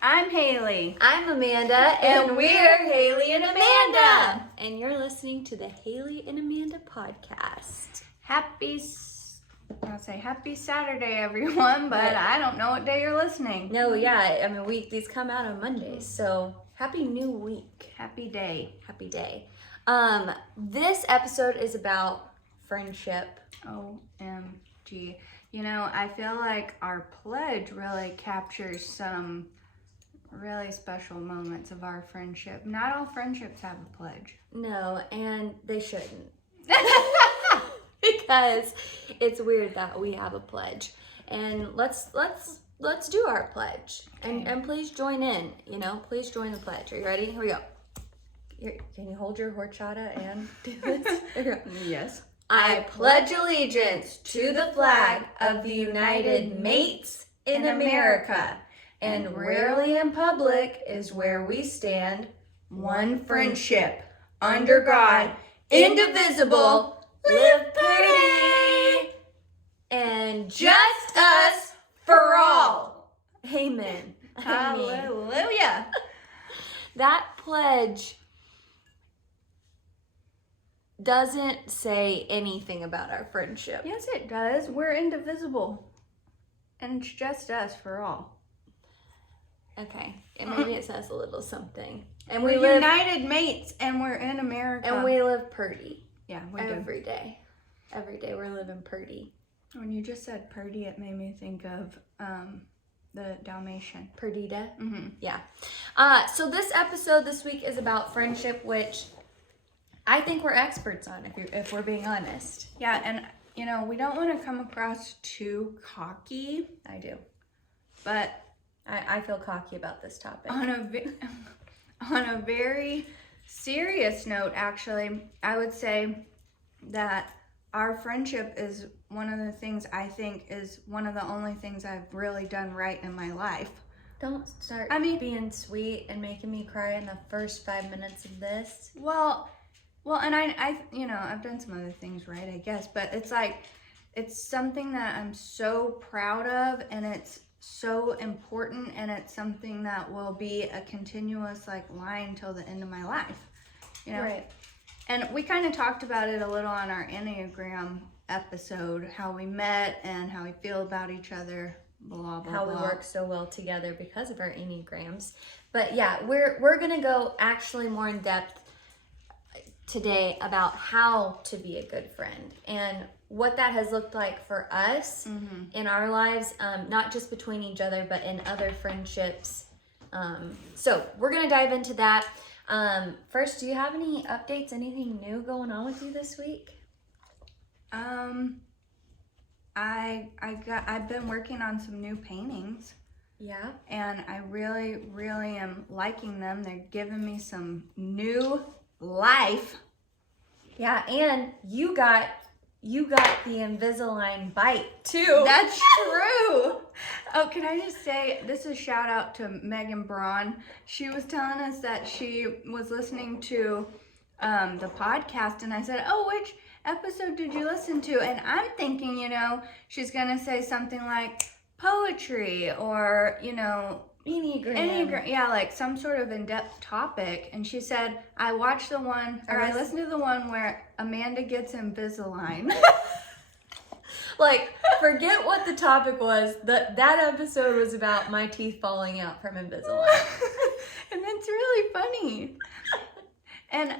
I'm Haley. I'm Amanda, and we're Haley and Amanda. And you're listening to the Haley and Amanda podcast. Happy Saturday, everyone, but I don't know what day you're listening. No, yeah, I mean, these come out on Mondays, so happy new week. Happy day. Happy day. This episode is about friendship. OMG. You know, I feel like our pledge really captures some really special moments of our friendship. Not all friendships have a pledge. No, and they shouldn't. Because it's weird that we have a pledge. And let's do our pledge. Okay. And please join in, please join the pledge. Are you ready? Here we go. Can you hold your horchata and do this? Here we go. Yes. I pledge allegiance to the flag of the United Mates in America, and rarely in public is where we stand, one friendship, under God, indivisible, live pretty, and just us for all. Amen. Hallelujah. That pledge doesn't say anything about our friendship. Yes, it does. We're indivisible. And it's just us for all. Okay. And maybe it says a little something. And we're live United Mates, and we're in America. And we live purty. Yeah, we do. Every day. Every day we're living purty. When you just said purdy, it made me think of the Dalmatian. Perdita? Mm-hmm. Yeah. So this episode this week is about friendship, which I think we're experts on, if we're being honest. Yeah, and we don't want to come across too cocky. I do. But I feel cocky about this topic. On a very serious note, actually, I would say that our friendship is one of the things I think is one of the only things I've really done right in my life. Don't start being sweet and making me cry in the first 5 minutes of this. Well, and I've done some other things right, I guess, but it's something that I'm so proud of, and it's so important, and it's something that will be a continuous line till the end of my life. Right. And we kind of talked about it a little on our Enneagram episode, how we met and how we feel about each other, blah, blah, how blah. we work so well together because of our Enneagrams. But yeah, we're going to go actually more in depth today about how to be a good friend and what that has looked like for us in our lives, not just between each other, but in other friendships. So we're going to dive into that. First, do you have any updates, anything new going on with you this week? I've been working on some new paintings. Yeah. And I really, really am liking them. They're giving me some new life. Yeah, and you got the Invisalign bite too. That's true. Oh, can I just say, this is a shout out to Megan Braun. She was telling us that she was listening to the podcast, and I said, oh, which episode did you listen to? And I'm thinking, she's going to say something like poetry or, Enneagram. Yeah, some sort of in-depth topic. And she said, I listened to the one where Amanda gets Invisalign. Forget what the topic was. That episode was about my teeth falling out from Invisalign. And it's really funny. And,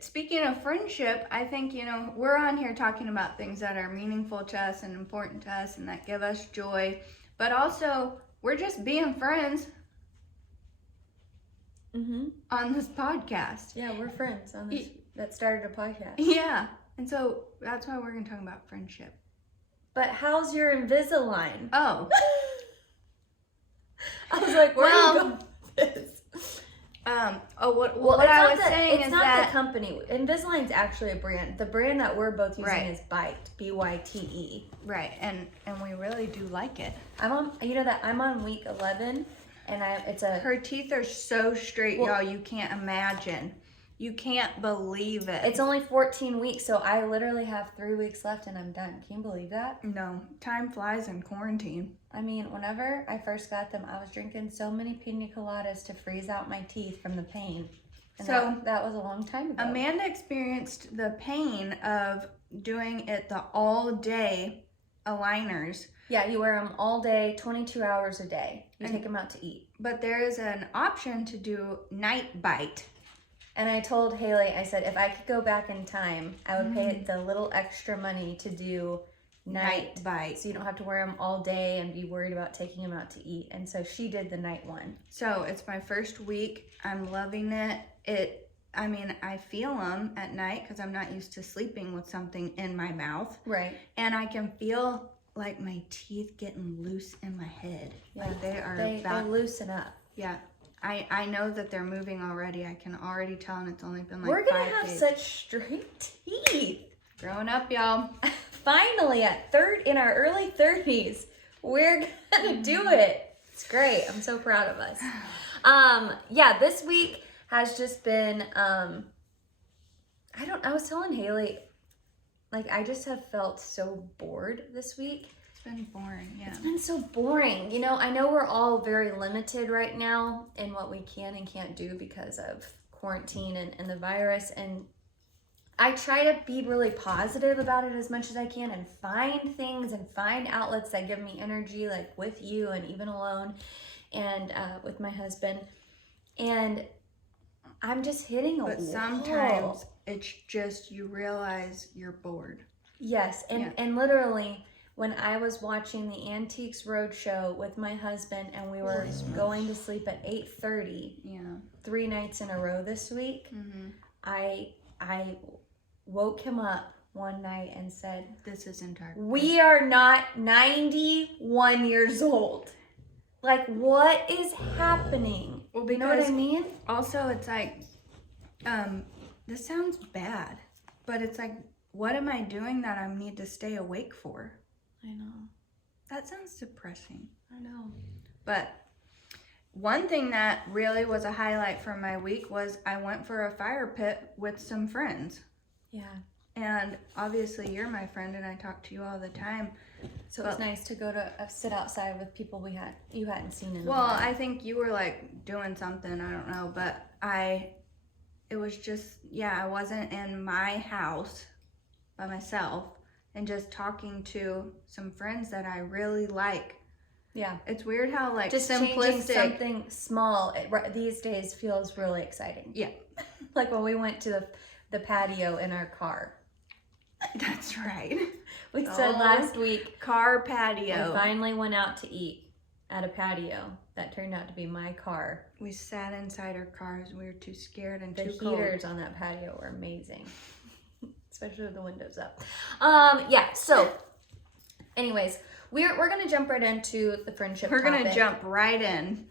speaking of friendship, I think, we're on here talking about things that are meaningful to us and important to us and that give us joy. But also, we're just being friends on this podcast. Yeah, we're friends on this. That started a podcast. Yeah. And so that's why we're going to talk about friendship. But how's your Invisalign? Oh. I was like, where are you going with this? What I was saying is that... It's not the company. Invisalign's actually a brand. The brand that we're both using is Byte. B-Y-T-E. Right. And we really do like it. I'm on week 11, and it's a... Her teeth are so straight, y'all, you can't imagine. You can't believe it. It's only 14 weeks, so I literally have 3 weeks left and I'm done. Can you believe that? No, time flies in quarantine. I mean, whenever I first got them, I was drinking so many pina coladas to freeze out my teeth from the pain. And So, that was a long time ago. Amanda experienced the pain of doing it the all day aligners. Yeah, you wear them all day, 22 hours a day. You take them out to eat. But there is an option to do night bite. And I told Haley, I said, if I could go back in time, I would pay the little extra money to do night bite. so you don't have to wear them all day and be worried about taking them out to eat. And so she did the night one. So it's my first week. I'm loving it. I feel them at night because I'm not used to sleeping with something in my mouth. Right. And I can feel like my teeth getting loose in my head. Yeah. Like They loosen up. Yeah. I know that they're moving already. I can already tell, and it's only been like We're going 5 to have days. such straight teeth. Growing up, y'all. Finally, in our early 30s, we're going to do it. It's great. I'm so proud of us. This week has just been, I was telling Haley, like, I just have felt so bored this week. It's been boring, yeah. It's been so boring. You know, I know we're all very limited right now in what we can and can't do because of quarantine and the virus. And I try to be really positive about it as much as I can and find things and find outlets that give me energy, like with you and even alone and with my husband. And I'm just hitting a wall. But sometimes it's just you realize you're bored. Yes, and literally when I was watching the Antiques Roadshow with my husband and we were going to sleep at 8:30, 3 nights in a row this week, I woke him up one night and said, "This isn't our. We are not 91 years old. Like, what is happening?" Well, you know what I mean? Also, it's like, this sounds bad, but it's like, what am I doing that I need to stay awake for? I know. That sounds depressing. I know. But one thing that really was a highlight from my week was I went for a fire pit with some friends. Yeah. And obviously you're my friend and I talk to you all the time. So it's nice to go to sit outside with people you hadn't seen in a Well, while. I think you were like doing something, I don't know, but it was just, I wasn't in my house by myself and just talking to some friends that I really like. Yeah. It's weird how like just simplistic. changing something small these days feels really exciting. Yeah. Like when we went to the patio in our car. That's right. We said last week, car patio. we finally went out to eat at a patio. That turned out to be my car. We sat inside our cars. We were too scared and The too heaters cold. on that patio were amazing. Especially with the windows up. So anyways, we're gonna jump right into the friendship We're topic. gonna jump right in.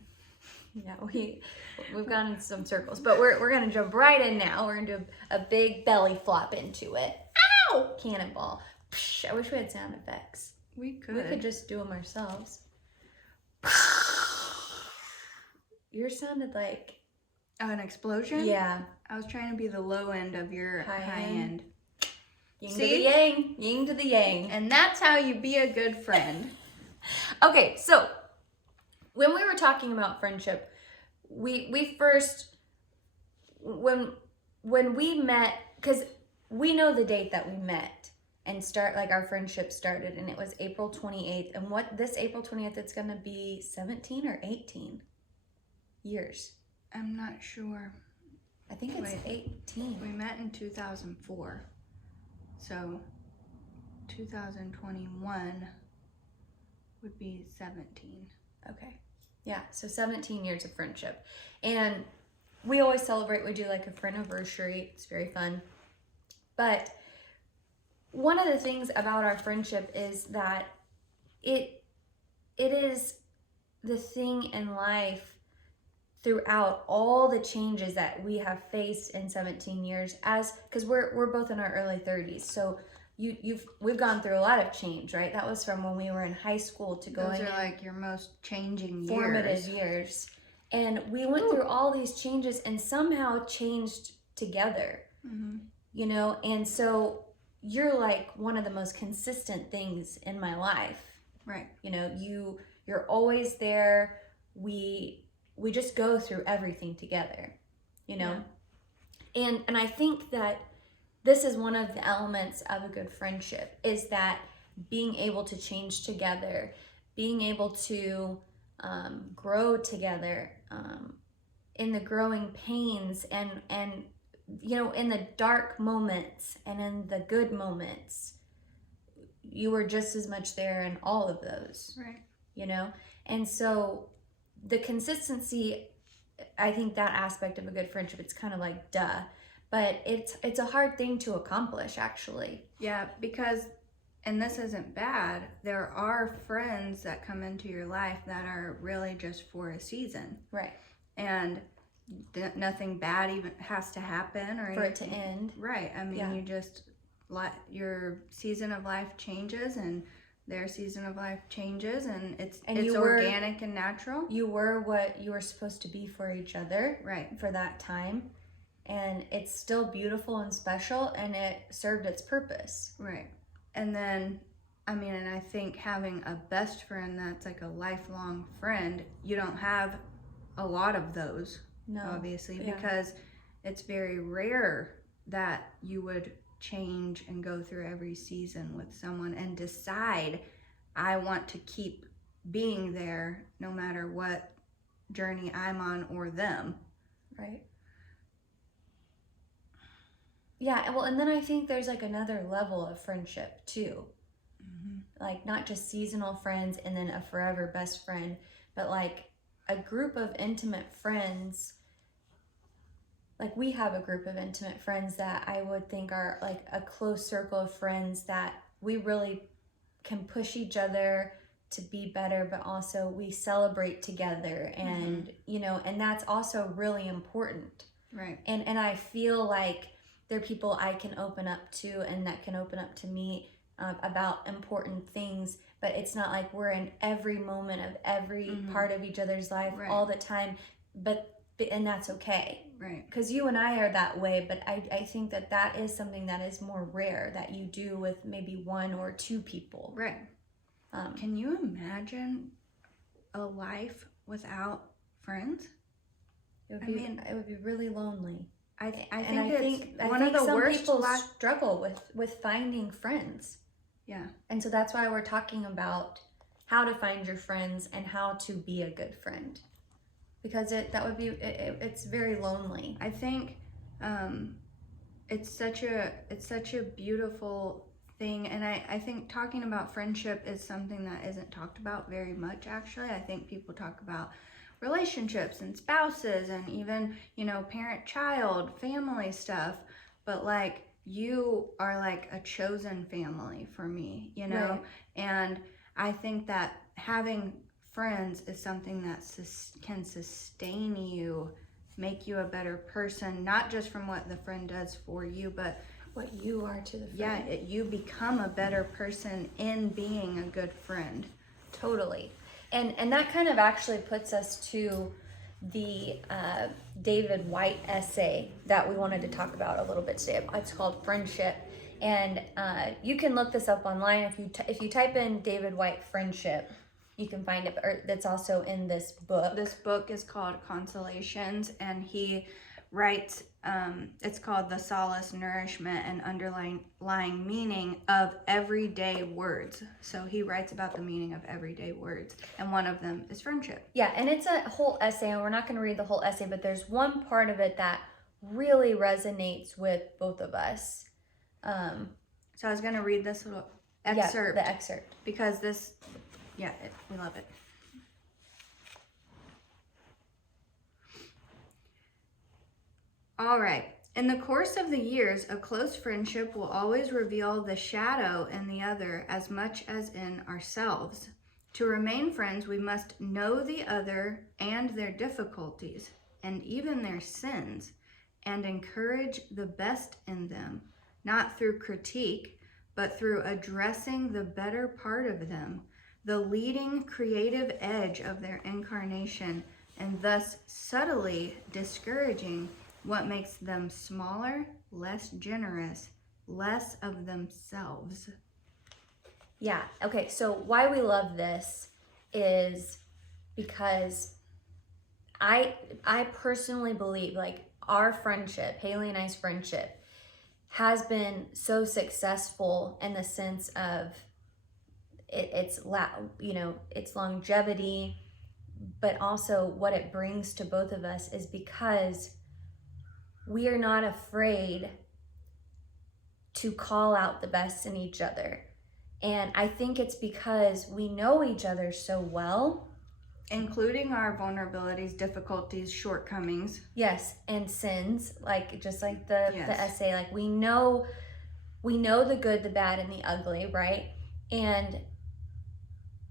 Yeah, we've gone in some circles, but we're gonna jump right in now. We're gonna do a big belly flop into it. Ow! Cannonball. Psh, I wish we had sound effects. We could. We could just do them ourselves. Yours sounded like an explosion? Yeah. I was trying to be the low end of your high end. end. Yin See? to the yang, yin to the yang. And that's how you be a good friend. Okay, so when we were talking about friendship, we first when we met, because we know the date that we met and our friendship started, and it was April 28th. And this April 20th, it's gonna be 17 or 18 years. I'm not sure. I think it's 18. We met in 2004. So 2021 would be 17. Okay. Yeah, so 17 years of friendship. And we always celebrate, we do like a friend-iversary. It's very fun. But one of the things about our friendship is that it is the thing in life throughout all the changes that we have faced in 17 years, because we're both in our early 30s. So we've gone through a lot of change, right? That was from when we were in high school to going Those are like your most changing formative years. And we went through all these changes and somehow changed together, Mm-hmm. you know? And so you're like one of the most consistent things in my life. Right. You know, you're always there. We just go through everything together, you know? Yeah. And I think that this is one of the elements of a good friendship, is that being able to change together, being able to grow together in the growing pains and you know, in the dark moments and in the good moments. You were just as much there in all of those. Right. You know? And so the consistency, I think that aspect of a good friendship, it's kind of like duh, but it's a hard thing to accomplish, actually. Yeah, because, and this isn't bad, there are friends that come into your life that are really just for a season. Right. And nothing bad even has to happen or For it to anything. end. Right. I mean, Yeah. you just your season of life changes and their season of life changes, and it's organic and natural. You were what you were supposed to be for each other. Right. For that time. And it's still beautiful and special, and it served its purpose. Right. And then, I mean, and I think having a best friend that's like a lifelong friend, you don't have a lot of those, No. obviously, Yeah. because it's very rare that you would change and go through every season with someone and decide, I want to keep being there no matter what journey I'm on or them. Right. Yeah, well, and then I think there's like another level of friendship too. Mm-hmm. Like not just seasonal friends and then a forever best friend, but like a group of intimate friends. Like we have a group of intimate friends that I would think are like a close circle of friends that we really can push each other to be better, but also we celebrate together, and you know, and that's also really important. Right. And I feel like there are people I can open up to and that can open up to me about important things, but it's not like we're in every moment of every part of each other's life all the time, and that's okay. Right. Because you and I are that way, but I think that is something that is more rare that you do with maybe one or two people. Right. Can you imagine a life without friends? It would be really lonely. I think one of the some worst people struggle with finding friends. Yeah. And so that's why we're talking about how to find your friends and how to be a good friend. Because it's very lonely. I think it's such a beautiful thing, and I think talking about friendship is something that isn't talked about very much, actually. I think people talk about relationships and spouses and even, you know, parent-child, family stuff, but like you are like a chosen family for me, you know? Right. And I think that having friends is something that can sustain you, make you a better person, not just from what the friend does for you, but what you are to the friend. Yeah, you become a better person in being a good friend. Totally. And that kind of actually puts us to the David White essay that we wanted to talk about a little bit today. It's called Friendship. And you can look this up online. If you type in David White Friendship, you can find it. Or that's also in this book. This book is called Consolations, and he writes, it's called The Solace, Nourishment, and Underlying Meaning of Everyday Words. So he writes about the meaning of everyday words, and one of them is friendship. Yeah, and it's a whole essay, and we're not going to read the whole essay, but there's one part of it that really resonates with both of us. So I was going to read this little excerpt. Yeah, the excerpt. Because we love it. All right. In the course of the years, a close friendship will always reveal the shadow in the other as much as in ourselves. To remain friends, we must know the other and their difficulties, and even their sins, and encourage the best in them, not through critique, but through addressing the better part of them, the leading creative edge of their incarnation, and thus subtly discouraging what makes them smaller, less generous, less of themselves. Yeah. Okay. So why we love this is because I personally believe like our friendship, Haley and I's friendship, has been so successful in the sense of its longevity, but also what it brings to both of us is because we are not afraid to call out the best in each other. And I think it's because we know each other so well. Including our vulnerabilities, difficulties, shortcomings. Yes, and sins, like just like the Yes. essay, like we know the good, the bad, and the ugly, right? And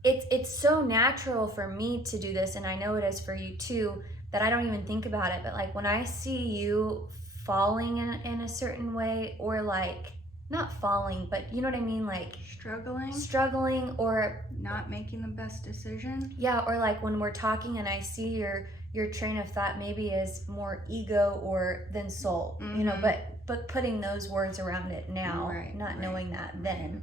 it's so natural for me to do this, and I know it is for you too, that I don't even think about it. But like when I see you falling in a certain way, or like not falling, but you know what I mean, like struggling, or not making the best decision. Yeah, or like when we're talking and I see your train of thought maybe is more ego or than soul, you know, but putting those words around it now, not knowing that then.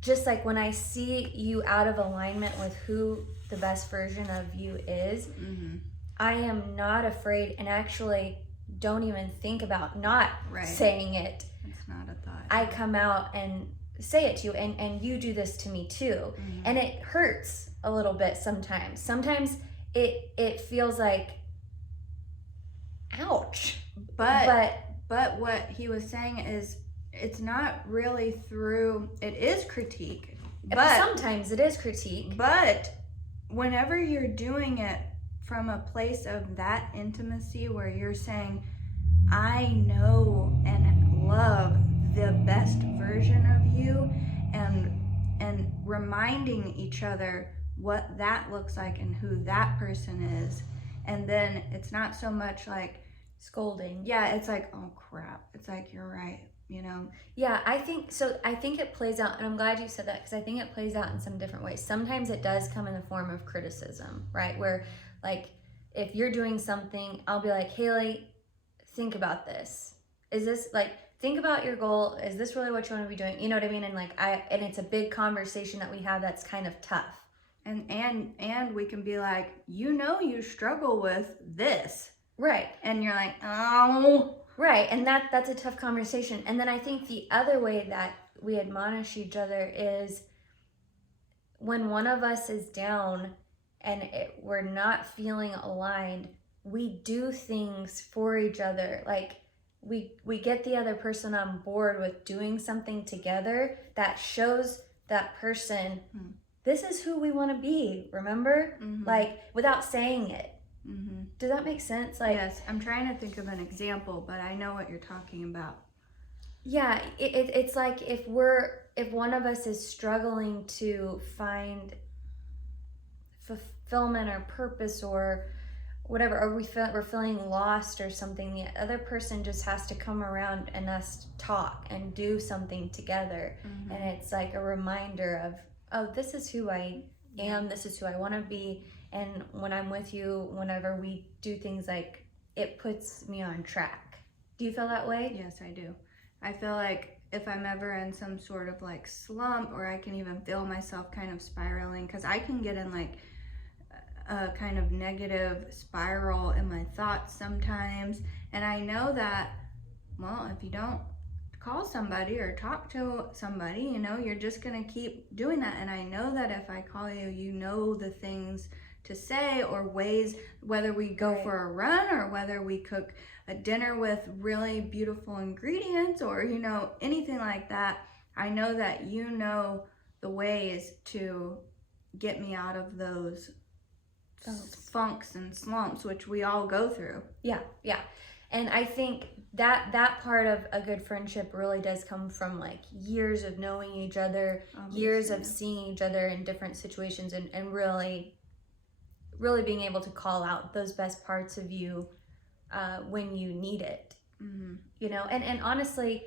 Just like when I see you out of alignment with who the best version of you is, I am not afraid, and actually don't even think about not saying it. It's not a thought. I come out and say it to you, and you do this to me too. And it hurts a little bit sometimes. Sometimes it feels like, ouch. But what he was saying is, it's not really through, it is critique. But sometimes it is critique. But whenever you're doing it from a place of that intimacy where you're saying, I know and love the best version of you, and reminding each other what that looks like and who that person is. And then it's not so much like scolding. Yeah, it's like, oh crap. It's like, you're right, you know? Yeah, I think it plays out, and I'm glad you said that, because I think it plays out in some different ways. Sometimes it does come in the form of criticism, right? Where like if you're doing something, I'll be like, Haley, think about this. Is this like, think about your goal. Is this really what you want to be doing? You know what I mean? And like and it's a big conversation that we have that's kind of tough. And we can be like, you know, you struggle with this. Right. And you're like, oh. Right. And that's a tough conversation. And then I think the other way that we admonish each other is when one of us is down and we're not feeling aligned, we do things for each other. Like we get the other person on board with doing something together that shows that person, this is who we want to be, remember? Like without saying it. Does that make sense? Like, yes, I'm trying to think of an example, but I know what you're talking about. Yeah, it's like if one of us is struggling to find fulfillment or purpose or whatever, or we're feeling lost or something, the other person just has to come around and us talk and do something together. And it's like a reminder of, oh, this is who I am, this is who I want to be. And when I'm with you, whenever we do things, like it puts me on track. Do you feel that way? Yes, I do. I feel like if I'm ever in some sort of like slump, or I can even feel myself kind of spiraling, because I can get in like a kind of negative spiral in my thoughts sometimes. And I know that, well, if you don't call somebody or talk to somebody, you know, you're just going to keep doing that. And I know that if I call you, you know the things to say, or ways, whether we go for a run or whether we cook a dinner with really beautiful ingredients, or, you know, anything like that. I know that you know the ways to get me out of those funks and slumps, which we all go through. Yeah. And I think that part of a good friendship really does come from like years of knowing each other, years of seeing each other in different situations, and really being able to call out those best parts of you when you need it. You know, and honestly,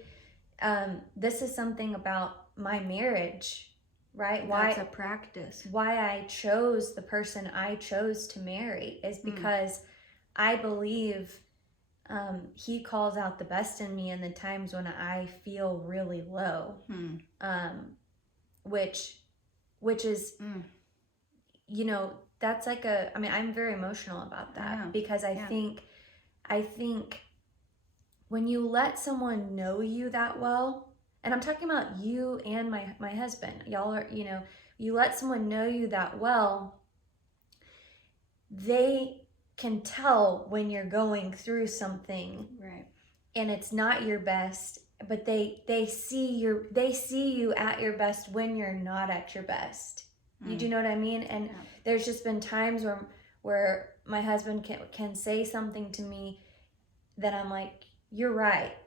this is something about my marriage, right? That's a practice. Why I chose the person I chose to marry is because I believe he calls out the best in me in the times when I feel really low. Which is, you know, that's like I mean, I'm very emotional about that because I think when you let someone know you that well, and I'm talking about you and my husband, y'all are, you know, you let someone know you that well, they can tell when you're going through something, right, and it's not your best, but they see you at your best when you're not at your best. You do know what I mean? And there's just been times where my husband can say something to me that I'm like, you're right.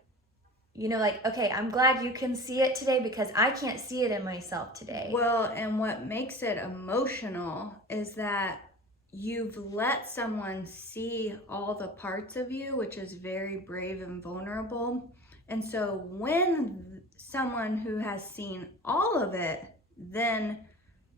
You know, like, okay, I'm glad you can see it today because I can't see it in myself today. Well, and what makes it emotional is that you've let someone see all the parts of you, which is very brave and vulnerable. And so when someone who has seen all of it then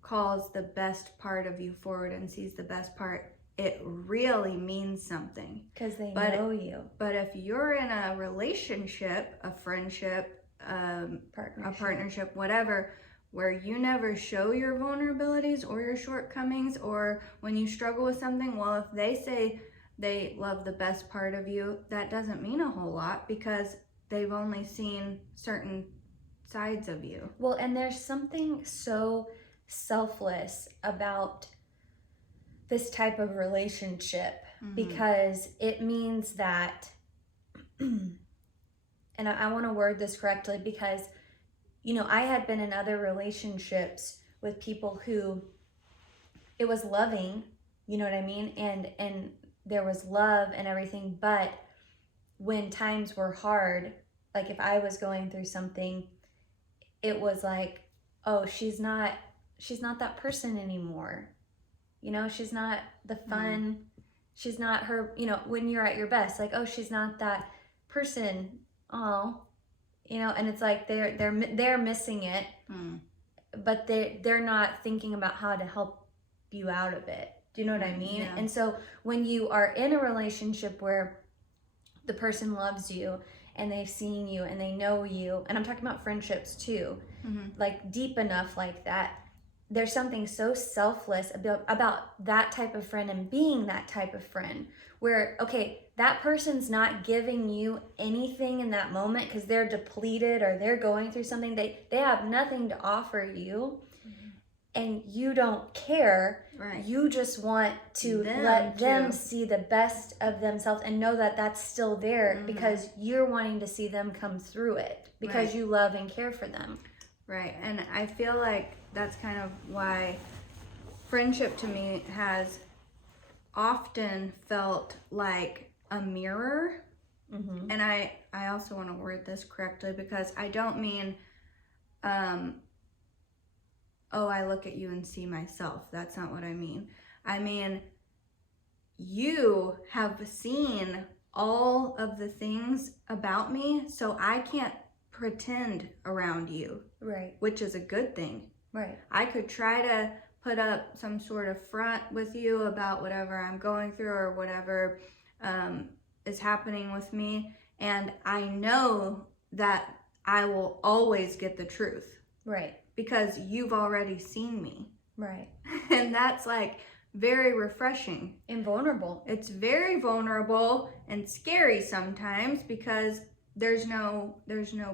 calls the best part of you forward and sees the best part, it really means something. Because they know you. But if you're in a relationship, a friendship, a partnership, whatever, where you never show your vulnerabilities or your shortcomings, or when you struggle with something, well, if they say they love the best part of you, that doesn't mean a whole lot because they've only seen certain sides of you. Well, and there's something so selfless about this type of relationship because it means that, and I want to word this correctly because, you know, I had been in other relationships with people who it was loving, you know what I mean? And there was love and everything, but when times were hard, like if I was going through something, it was like, oh, she's not that person anymore. You know, she's not the fun, she's not her, you know, when you're at your best, like, oh, she's not that person. Oh, you know, and it's like they're missing it, but they're not thinking about how to help you out of it. Do you know what I mean? Yeah. And so when you are in a relationship where the person loves you and they've seen you and they know you, and I'm talking about friendships too, like deep enough like that, there's something so selfless about that type of friend and being that type of friend where, okay, that person's not giving you anything in that moment because they're depleted or they're going through something. They have nothing to offer you and you don't care. Right. You just want to let them see the best of themselves and know that that's still there because you're wanting to see them come through it because you love and care for them. Right. And I feel like that's kind of why friendship to me has often felt like a mirror. And I also want to word this correctly because I don't mean, oh, I look at you and see myself. That's not what I mean. I mean, you have seen all of the things about me, so I can't pretend around you. Right. Which is a good thing. Right. I could try to put up some sort of front with you about whatever I'm going through or whatever is happening with me. And I know that I will always get the truth. Right. Because you've already seen me. Right. And that's like very refreshing. And vulnerable. It's very vulnerable and scary sometimes because there's no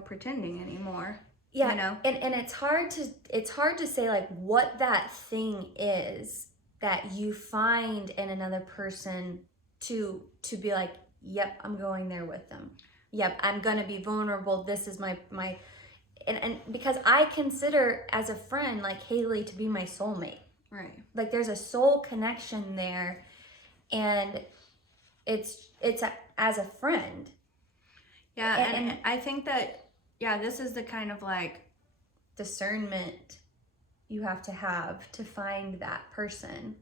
pretending anymore. Yeah, you know? And it's hard to say like what that thing is that you find in another person to be like, yep, I'm going there with them. Yep, I'm gonna be vulnerable. This is my and because I consider as a friend like Haley to be my soulmate. Right. Like there's a soul connection there, and it's as a friend. Yeah, and I think that this is the kind of like discernment you have to find that person.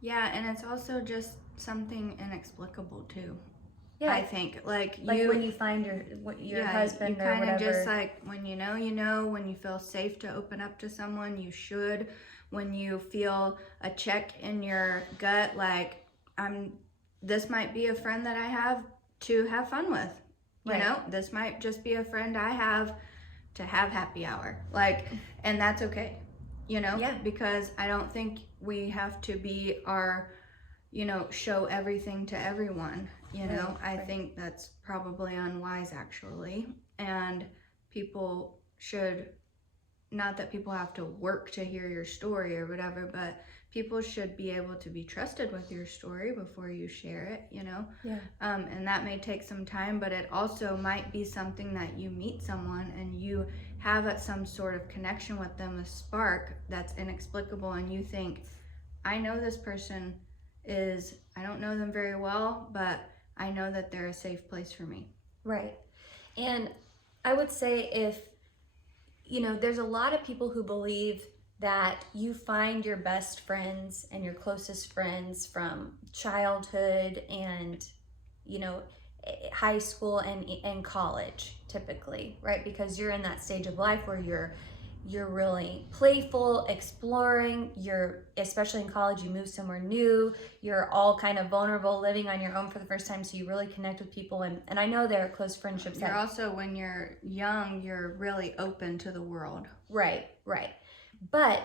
Yeah, and it's also just something inexplicable too. Yeah, I think like when you find your husband or whatever. You kind of just like when you know, when you feel safe to open up to someone, you should. When you feel a check in your gut, like this might be a friend that I have to have fun with. You Right. know, this might just be a friend I have to have happy hour. Like, and that's okay. You know, Yeah. because I don't think we have to be our, you know, show everything to everyone. You know, I think that's probably unwise actually. And people should, not that people have to work to hear your story or whatever, but people should be able to be trusted with your story before you share it, you know? Yeah. And that may take some time, but it also might be something that you meet someone and you have some sort of connection with them, a spark that's inexplicable, and you think, I know this person is, I don't know them very well, but I know that they're a safe place for me. Right. And I would say if, you know, there's a lot of people who believe that you find your best friends and your closest friends from childhood and, you know, high school and college typically, right? Because you're in that stage of life where you're really playful, exploring, you're, especially in college, you move somewhere new, you're all kind of vulnerable, living on your own for the first time, so you really connect with people, and I know there are close friendships. You're also, when you're young, you're really open to the world. Right. But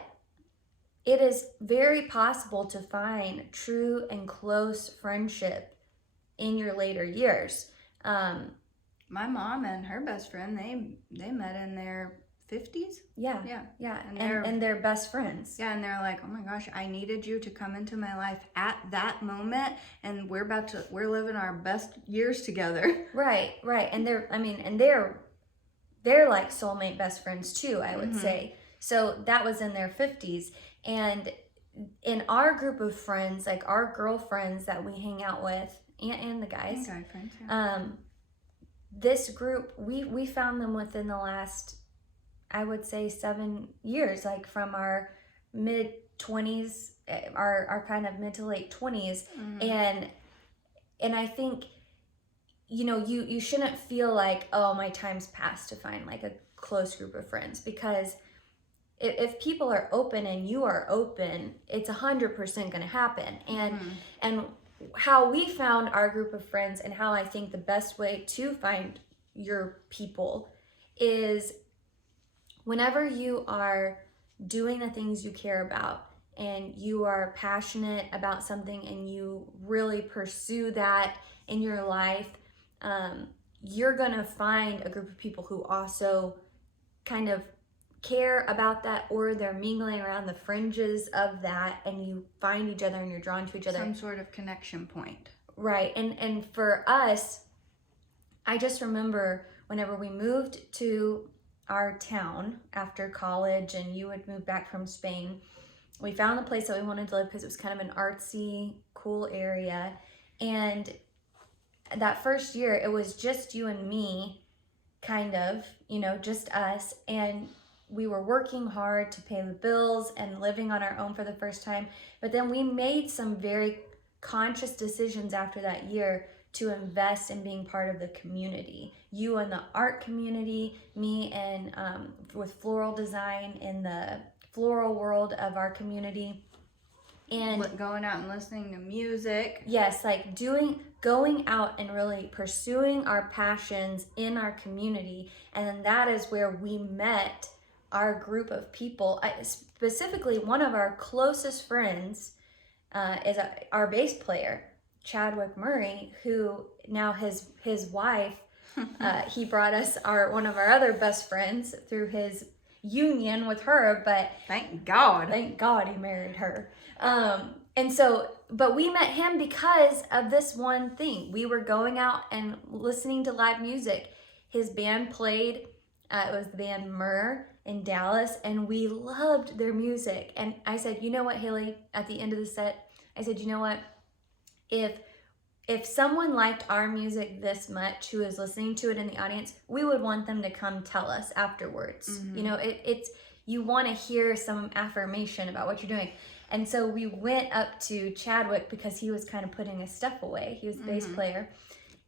it is very possible to find true and close friendship in your later years. My mom and her best friend, they met in their 50s. Yeah. And they're best friends. Yeah, and they're like, oh my gosh, I needed you to come into my life at that moment, and we're living our best years together. Right. And they're like soulmate best friends too, I would say. So that was in their 50s. And in our group of friends, like our girlfriends that we hang out with, and the guys, guy friends, yeah. This group, we found them within the last, I would say, 7 years, like from our mid 20s, our kind of mid to late 20s. And I think, you know, you shouldn't feel like, oh, my time's passed to find like a close group of friends, because if people are open and you are open, it's 100% going to happen. And how we found our group of friends, and how I think the best way to find your people, is whenever you are doing the things you care about and you are passionate about something and you really pursue that in your life, you're gonna find a group of people who also kind of care about that, or they're mingling around the fringes of that, and you find each other and you're drawn to each other. Some sort of connection point. Right. And for us, I just remember whenever we moved to our town after college and you had moved back from Spain, we found the place that we wanted to live because it was kind of an artsy, cool area. And that first year, it was just you and me, kind of, you know, just us. And we were working hard to pay the bills and living on our own for the first time. But then we made some very conscious decisions after that year to invest in being part of the community. You in the art community, me and with floral design in the floral world of our community. And going out and listening to music. Yes, like going out and really pursuing our passions in our community. And then that is where we met our group of people. Specifically, one of our closest friends is our bass player, Chadwick Murray, who now his wife, he brought us one of our other best friends through his union with her, but thank God he married her. And so, but we met him because of this one thing. We were going out and listening to live music. His band played, it was the band Myrrh in Dallas, and we loved their music. And I said, you know what, Haley, at the end of the set, I said, you know what, if someone liked our music this much who is listening to it in the audience, we would want them to come tell us afterwards. Mm-hmm. You know, it's you want to hear some affirmation about what you're doing. And so we went up to Chadwick because he was kind of putting his stuff away. He was the bass player.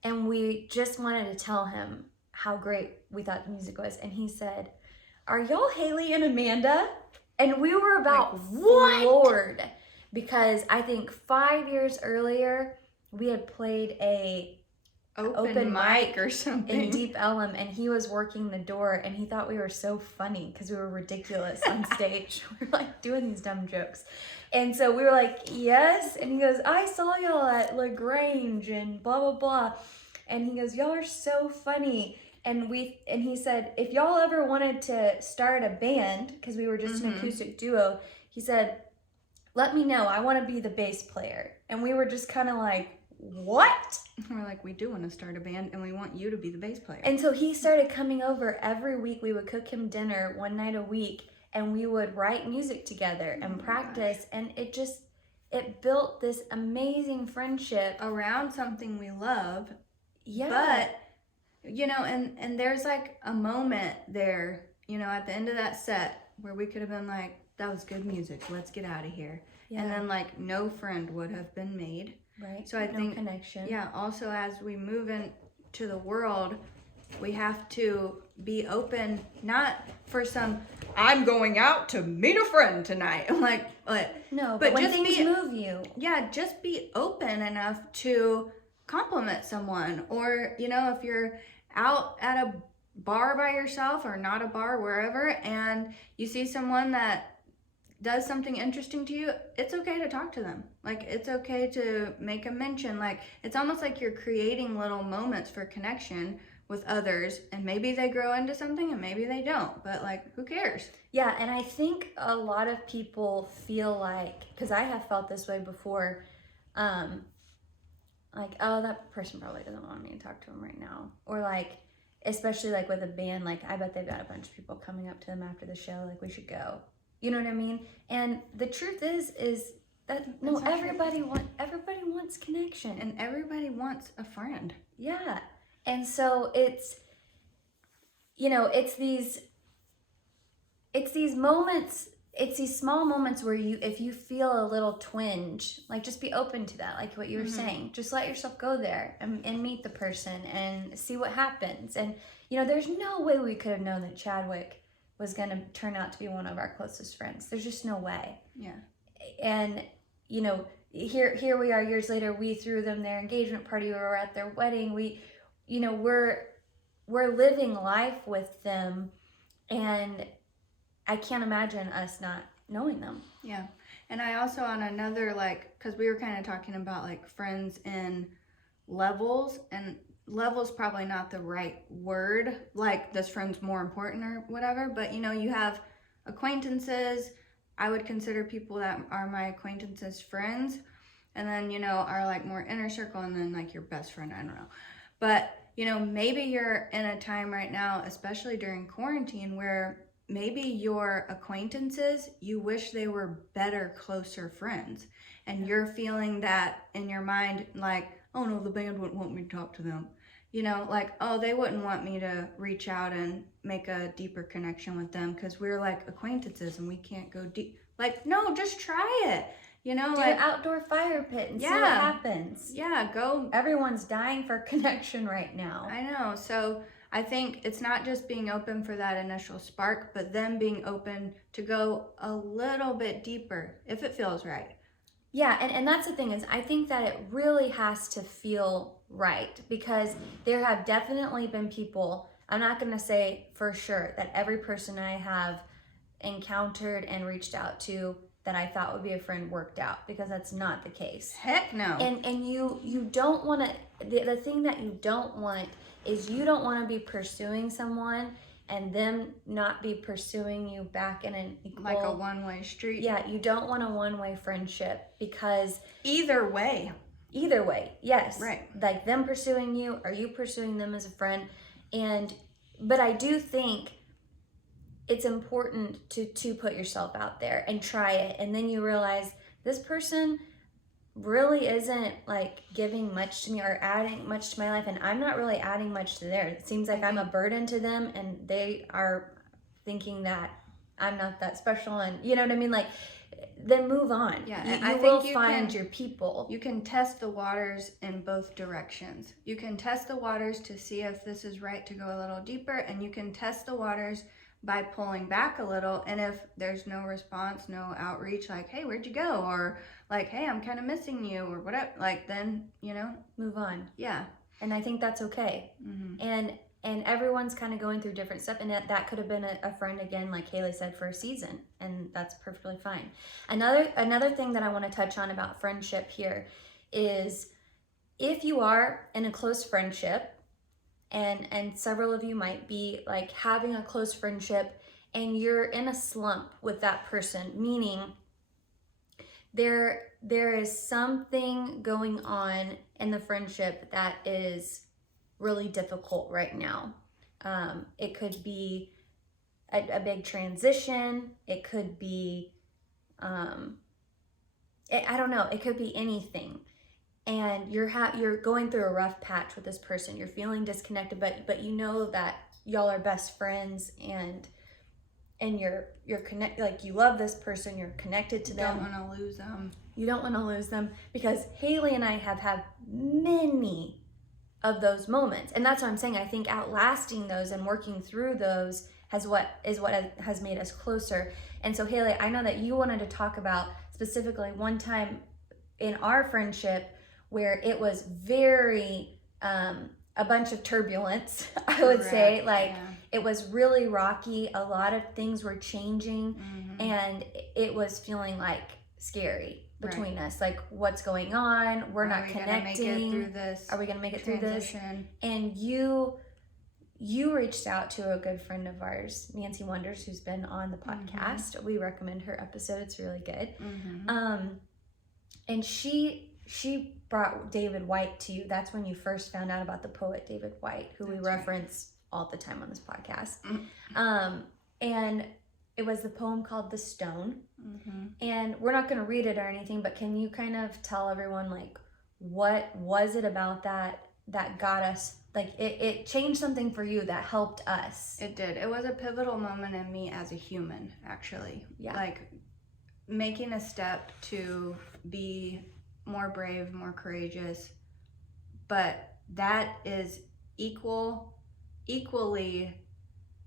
And we just wanted to tell him how great we thought the music was. And he said, are y'all Haley and Amanda? And we were about floored, because I think 5 years earlier, we had played a open mic or in something. Deep Ellum, and he was working the door, and he thought we were so funny because we were ridiculous on stage. We were like doing these dumb jokes. And so we were like, yes. And he goes, I saw y'all at LaGrange and blah, blah, blah. And he goes, y'all are so funny. And he said, if y'all ever wanted to start a band, because we were just an acoustic duo, he said, let me know. I want to be the bass player. And we were just kind of like, what? We're like, we do want to start a band, and we want you to be the bass player. And so he started coming over every week. We would cook him dinner one night a week, and we would write music together and practice. And it built this amazing friendship around something we love. Yeah. But, you know, and there's like a moment there, you know, at the end of that set where we could have been like, that was good music, let's get out of here. Yeah. And then like no friend would have been made. Right. So I think connection. Yeah, also as we move into the world, we have to be open, not for some, I'm going out to meet a friend tonight. No, but when just things be, move you. Yeah, just be open enough to compliment someone. Or, you know, if you're out at a bar by yourself, or not a bar, wherever, and you see someone that does something interesting to you, it's okay to talk to them. Like, it's okay to make a mention. Like, it's almost like you're creating little moments for connection with others, and maybe they grow into something and maybe they don't, but like, who cares? Yeah, and I think a lot of people feel like, because I have felt this way before, like, oh, that person probably doesn't want me to talk to him right now. Or like, especially like with a band, like, I bet they've got a bunch of people coming up to them after the show, like, we should go. You know what I mean? And the truth is that no, everybody wants connection, and everybody wants a friend. Yeah. And so it's, you know, it's these moments, it's these small moments where if you feel a little twinge, like, just be open to that, like what you were saying. Just let yourself go there and meet the person and see what happens. And, you know, there's no way we could have known that Chadwick was going to turn out to be one of our closest friends. There's just no way. Yeah. And, you know, here we are years later, we threw them their engagement party, we were at their wedding, we're living life with them, and I can't imagine us not knowing them. Yeah. And I also, on another, like, because we were kind of talking about like friends in levels, and level's probably not the right word, like this friend's more important or whatever, but you know, you have acquaintances. I would consider people that are my acquaintances friends, and then, you know, are like more inner circle, and then like your best friend, I don't know. But, you know, maybe you're in a time right now, especially during quarantine, where maybe your acquaintances, you wish they were better, closer friends, and you're feeling that in your mind, like, oh no, the band wouldn't want me to talk to them. You know, like, oh, they wouldn't want me to reach out and make a deeper connection with them because we're like acquaintances and we can't go deep. Like, no, just try it. You know, do like an outdoor fire pit and see what happens. Yeah, go. Everyone's dying for connection right now. I know. So I think it's not just being open for that initial spark, but then being open to go a little bit deeper if it feels right. Yeah, and that's the thing, is I think that it really has to feel right, because there have definitely been people, I'm not going to say for sure that every person I have encountered and reached out to that I thought would be a friend worked out, because that's not the case. Heck no. And you don't want to, the thing that you don't want is you don't want to be pursuing someone and them not be pursuing you back in an equal, like a one-way street. Yeah, you don't want a one-way friendship, because either way, yes, right, like them pursuing you or you pursuing them as a friend. But I do think it's important to put yourself out there and try it, and then you realize this person really isn't like giving much to me or adding much to my life, and I'm not really adding much to theirs. It seems like I'm a burden to them, and they are thinking that I'm not that special, and you know what I mean? Like, then move on. Yeah, you will find your people. You can test the waters in both directions. You can test the waters to see if this is right to go a little deeper, and you can test the waters by pulling back a little. And if there's no response, no outreach, like, hey, where'd you go? Or like, hey, I'm kind of missing you, or whatever, like, then, move on. yeah. And I think that's okay. And everyone's kind of going through different stuff, and that could have been a friend, again, like Haley said, for a season, and that's perfectly fine. Another thing that I want to touch on about friendship here is, if you are in a close friendship, and several of you might be like having a close friendship, and you're in a slump with that person, meaning there is something going on in the friendship that is really difficult right now. It could be a big transition. It could be, I don't know. It could be anything. And you're going through a rough patch with this person. You're feeling disconnected, but you know that y'all are best friends, and you're connect, like, you love this person. You're connected to them. You don't want to lose them. You don't want to lose them, because Haley and I have had many of those moments, and that's what I'm saying. I think outlasting those and working through those is what has made us closer. And so, Haley, I know that you wanted to talk about specifically one time in our friendship where it was very a bunch of turbulence. I would say, like, it was really rocky. A lot of things were changing, and it was feeling like scary between us, like, what's going on? We're not connecting. Are we gonna make it through this? And you reached out to a good friend of ours, Nancy Wonders, who's been on the podcast. We recommend her episode. It's really good. And she brought David Whyte to you. That's when you first found out about the poet David Whyte, who we reference all the time on this podcast. And it was the poem called The Stone. And we're not going to read it or anything, but can you kind of tell everyone, like, what was it about that got us, like, it changed something for you that helped us? It did. It was a pivotal moment in me as a human, actually. Yeah. Like, making a step to be more brave, more courageous, but that is equally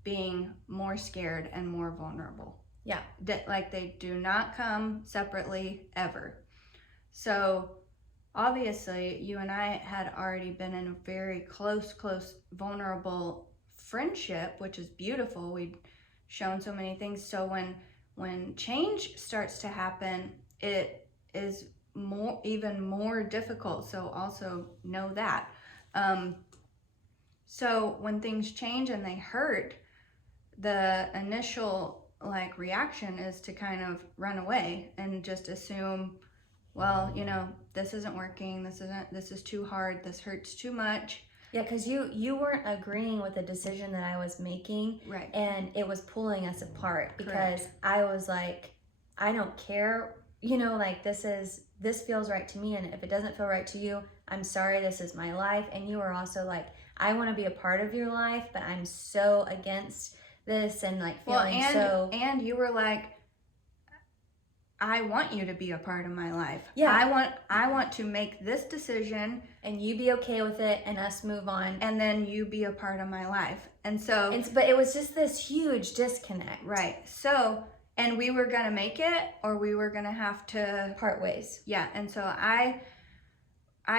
being more scared and more vulnerable. Yeah. That, like, they do not come separately ever. So obviously you and I had already been in a very close, vulnerable friendship, which is beautiful. We'd shown so many things. So when change starts to happen, it is even more difficult. So also know that. So when things change and they hurt, the initial, like, reaction is to kind of run away and just assume, well, this isn't working. This is too hard. This hurts too much. Yeah, because you weren't agreeing with the decision that I was making. Right. And it was pulling us apart, because Correct. I was like, I don't care, like, this feels right to me, and if it doesn't feel right to you, I'm sorry, this is my life. And you were also like, I want to be a part of your life, but I'm so against this, and like feeling and you were like, I want you to be a part of my life. Yeah. I want to make this decision, and you be okay with it, and us move on, and then you be a part of my life. And so, but it was just this huge disconnect. Right. So, and we were gonna make it, or we were gonna have to part ways. Yeah. And so I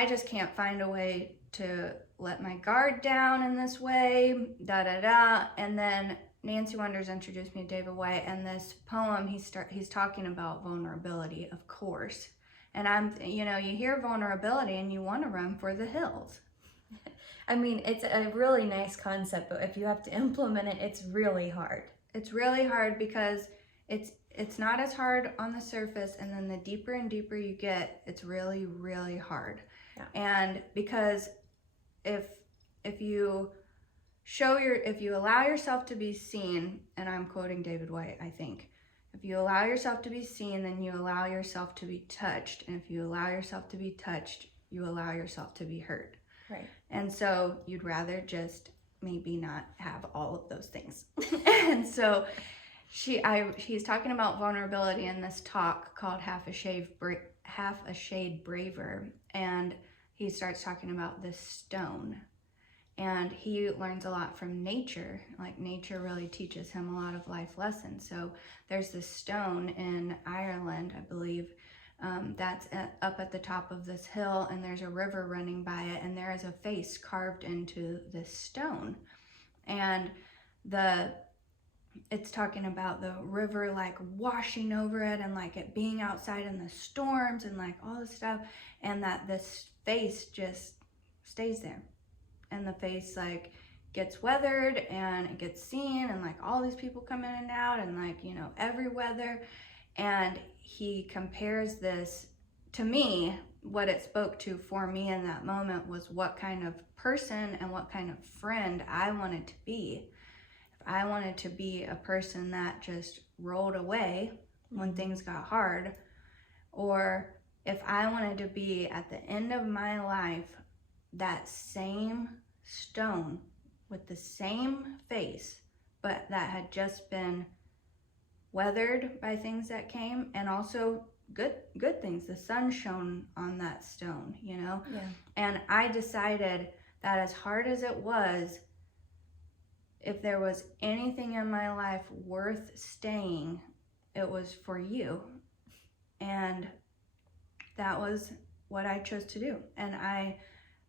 just can't find a way to let my guard down in this way. And then Nancy Wonders introduced me to David Whyte, and this poem, he's talking about vulnerability, of course. And you hear vulnerability and you want to run for the hills. I mean, it's a really nice concept, but if you have to implement it, it's really hard. It's really hard because it's not as hard on the surface, and then the deeper and deeper you get, it's really, really hard. Yeah. And because if you allow yourself to be seen, and I'm quoting David Whyte, I think, if you allow yourself to be seen, then you allow yourself to be touched. And if you allow yourself to be touched, you allow yourself to be hurt. Right. And so you'd rather just maybe not have all of those things. And so he's talking about vulnerability in this talk called Half a Shade Braver. And he starts talking about this stone. and he learns a lot from nature. Like, nature really teaches him a lot of life lessons. So there's this stone in Ireland, I believe, that's up at the top of this hill, and there's a river running by it, and there is a face carved into this stone. And it's talking about the river like washing over it, and like it being outside in the storms and like all this stuff, and that this face just stays there, and the face like gets weathered and it gets seen, and like all these people come in and out, and like, you know, every weather. And he compares this to me. What it spoke to for me in that moment was what kind of person and what kind of friend I wanted to be. If I wanted to be a person that just rolled away when things got hard, or if I wanted to be at the end of my life that same stone with the same face, but that had just been weathered by things that came, and also good things. The sun shone on that stone, you know. Yeah. And I decided that as hard as it was, if there was anything in my life worth staying, it was for you. And that was what I chose to do. And I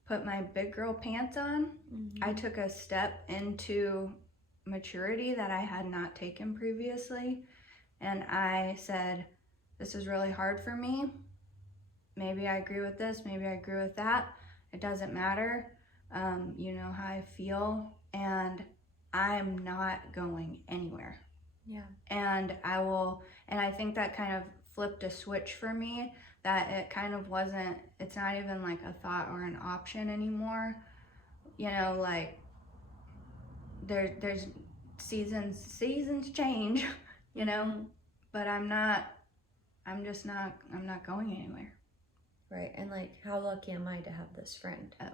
put my big girl pants on. I took a step into maturity that I had not taken previously. And I said, this is really hard for me. Maybe I agree with this, maybe I agree with that. It doesn't matter. You know how I feel, and I'm not going anywhere. Yeah. And I think that kind of flipped a switch for me, that it kind of wasn't, it's not even like a thought or an option anymore. You know, like there's seasons change, you know, but I'm not going anywhere. Right. And like, how lucky am I to have this friend? Oh,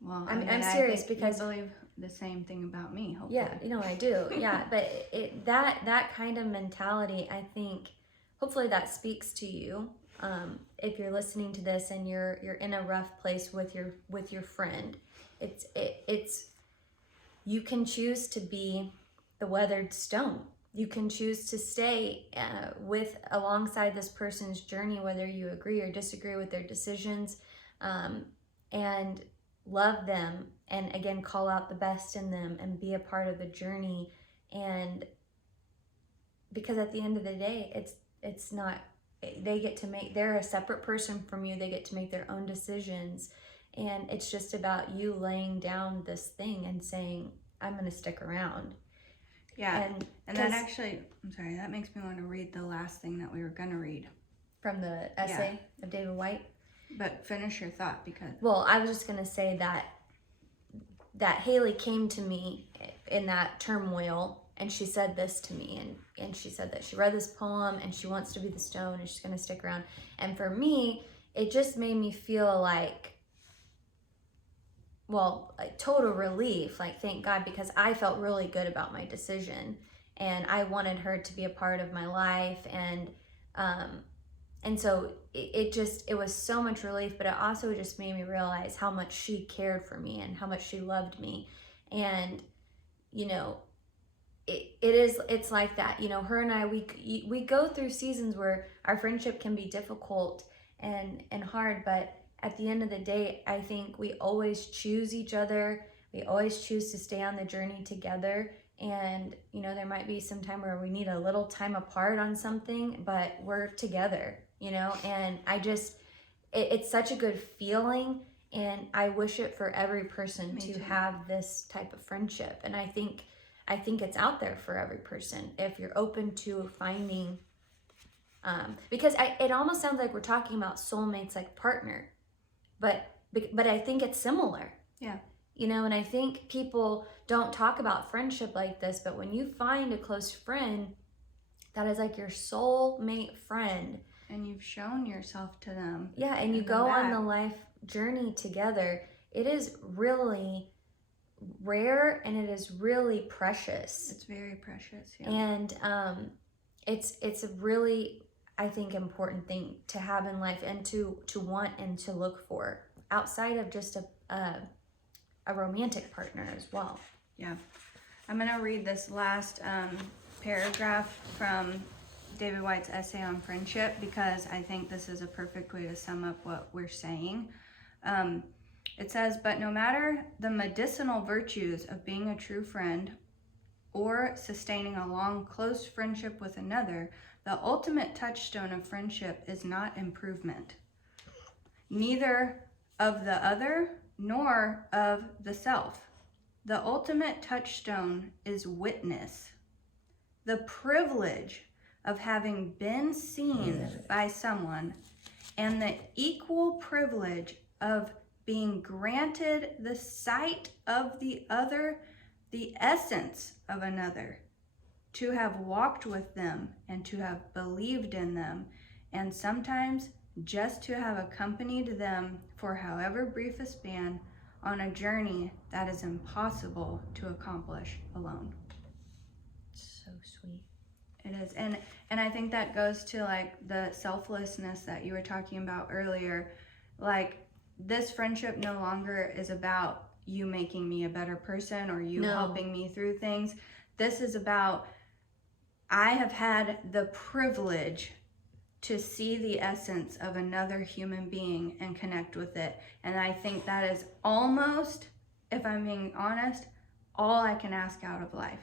well, I'm serious, think because you believe the same thing about me, hopefully. Yeah, you know, I do. Yeah, but that kind of mentality, I think, hopefully that speaks to you. If you're listening to this and you're in a rough place with your friend, it's you can choose to be the weathered stone. You can choose to stay alongside this person's journey, whether you agree or disagree with their decisions, and love them, and again, call out the best in them and be a part of the journey. And because at the end of the day, it's not, they're a separate person from you. They get to make their own decisions. And it's just about you laying down this thing and saying, I'm going to stick around. Yeah, and that actually, I'm sorry, that makes me want to read the last thing that we were going to read. From the essay of David White. But finish your thought, because... Well, I was just going to say that Haley came to me in that turmoil, and she said this to me, and she said that she read this poem and she wants to be the stone and she's going to stick around. And for me, it just made me feel like total relief, like thank God, because I felt really good about my decision and I wanted her to be a part of my life, and so it was so much relief, but it also just made me realize how much she cared for me and how much she loved me. And you know, it's like that, you know, her and I, we go through seasons where our friendship can be difficult and hard, but at the end of the day, I think we always choose each other. We always choose to stay on the journey together. And, you know, there might be some time where we need a little time apart on something, but we're together, you know, and it's such a good feeling. And I wish it for every person to have this type of friendship. And I think it's out there for every person if you're open to finding, because it almost sounds like we're talking about soulmates, like partner. But I think it's similar. Yeah. You know, and I think people don't talk about friendship like this, but when you find a close friend that is like your soulmate friend, and you've shown yourself to them. Yeah, and you go on the life journey together, it is really rare and it is really precious. It's very precious, yeah. And it's a really, I think, important thing to have in life and to want and to look for outside of just a romantic partner as well. Yeah. I'm going to read this last paragraph from David White's essay on friendship, because I think this is a perfect way to sum up what we're saying. It says, but no matter the medicinal virtues of being a true friend or sustaining a long, close friendship with another, the ultimate touchstone of friendship is not improvement, neither of the other nor of the self. The ultimate touchstone is witness, the privilege of having been seen by someone, and the equal privilege of being granted the sight of the other, the essence of another, to have walked with them and to have believed in them, and sometimes just to have accompanied them for however brief a span on a journey that is impossible to accomplish alone. So sweet. It is. And I think that goes to like the selflessness that you were talking about earlier. Like, this friendship no longer is about you making me a better person or you helping me through things. This is about, I have had the privilege to see the essence of another human being and connect with it. And I think that is almost, if I'm being honest, all I can ask out of life.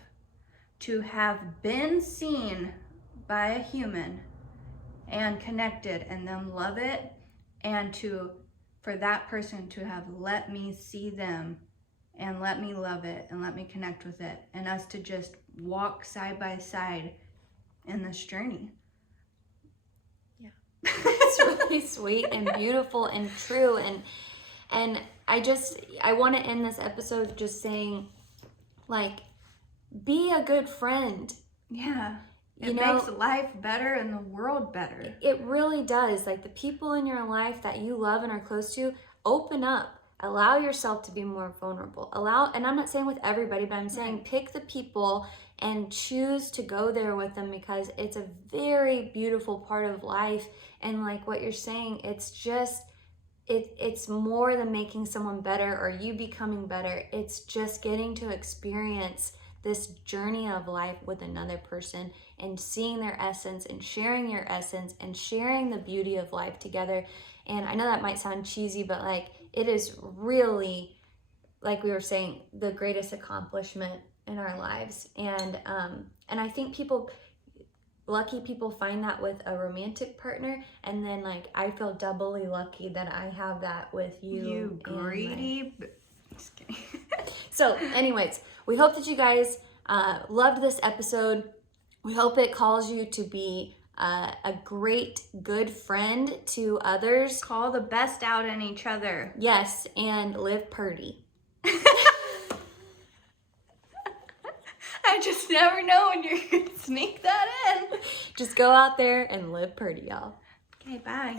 To have been seen by a human and connected and them love it, and for that person to have let me see them and let me love it and let me connect with it, and us to just walk side by side in this journey. Yeah. It's really sweet and beautiful and true. And I want to end this episode just saying, like, be a good friend. Yeah. It makes life better and the world better. It really does. Like, the people in your life that you love and are close to, open up. Allow yourself to be more vulnerable. And I'm not saying with everybody, but I'm saying pick the people and choose to go there with them, because it's a very beautiful part of life. And like what you're saying, it's just, it's more than making someone better or you becoming better. It's just getting to experience this journey of life with another person and seeing their essence and sharing your essence and sharing the beauty of life together. And I know that might sound cheesy, but like, it is really, like we were saying, the greatest accomplishment in our lives. And I think lucky people find that with a romantic partner, and then like, I feel doubly lucky that I have that with you. You greedy. Just kidding. So anyways, we hope that you guys loved this episode. We hope it calls you to be a great, good friend to others. Call the best out in each other. Yes, and live purty. I just never know when you're going to sneak that in. Just go out there and live purty, y'all. Okay, bye.